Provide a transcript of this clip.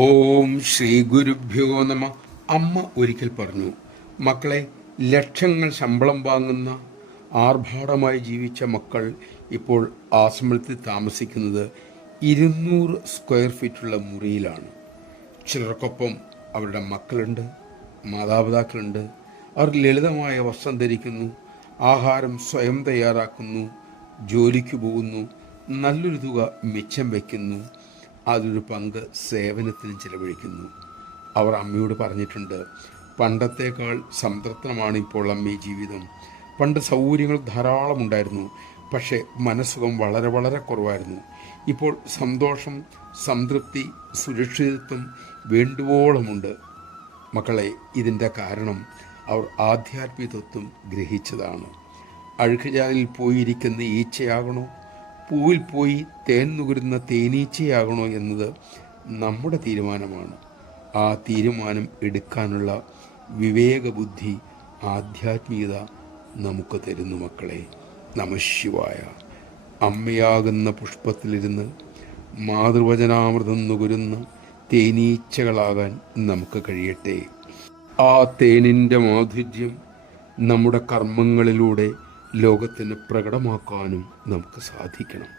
ഓം ശ്രീ ഗുരുഭ്യോ നമ. അമ്മ ഒരിക്കൽ പറഞ്ഞു, മക്കളെ, ലക്ഷങ്ങൾ ശമ്പളം വാങ്ങുന്ന ആർഭാടമായി ജീവിച്ച മക്കൾ ഇപ്പോൾ ആശ്രമത്തിൽ താമസിക്കുന്നത് 200 സ്ക്വയർ ഫീറ്റുള്ള മുറിയിലാണ്. ചിലർക്കൊപ്പം അവരുടെ മക്കളുണ്ട്, മാതാപിതാക്കളുണ്ട്. അവർ ലളിതമായ വസ്ത്രം ധരിക്കുന്നു, ആഹാരം സ്വയം തയ്യാറാക്കുന്നു, ജോലിക്ക് പോകുന്നു, നല്ലൊരു തുക മിച്ചം വയ്ക്കുന്നു, അതൊരു പങ്ക് സേവനത്തിന് ചിലവഴിക്കുന്നു. അവർ അമ്മയോട് പറഞ്ഞിട്ടുണ്ട്, പണ്ടത്തേക്കാൾ സംതൃപ്തമാണ് ഇപ്പോൾ അമ്മ ജീവിതം. പണ്ട് സൗകര്യങ്ങൾ ധാരാളം ഉണ്ടായിരുന്നു, പക്ഷേ മനസ്സുഖം വളരെ വളരെ കുറവായിരുന്നു. ഇപ്പോൾ സന്തോഷം, സംതൃപ്തി, സുരക്ഷിതത്വം വേണ്ടുവോളമുണ്ട്. മക്കളെ, ഇതിൻ്റെ കാരണം അവർ ആധ്യാത്മിക തത്വം ഗ്രഹിച്ചതാണ്. അഴുക്കുചാലിൽ പോയിരിക്കുന്ന ഈച്ചയാകണോ, പൂവിൽ പോയി തേൻ നുകരുന്ന തേനീച്ചയാകണോ എന്നത് നമ്മുടെ തീരുമാനമാണ്. ആ തീരുമാനം എടുക്കാനുള്ള വിവേകബുദ്ധി ആധ്യാത്മികത നമുക്ക് തരുന്നു. മക്കളെ, നമഃശിവായ. അമ്മയാകുന്ന പുഷ്പത്തിലിരുന്ന് മാതൃവചനാമൃതം നുകരുന്ന തേനീച്ചകളാകാൻ നമുക്ക് കഴിയട്ടെ. ആ തേനിൻ്റെ മാധുര്യം നമ്മുടെ കർമ്മങ്ങളിലൂടെ ലോകത്തിന് പ്രകടമാക്കാനും നമുക്ക് സാധിക്കണം.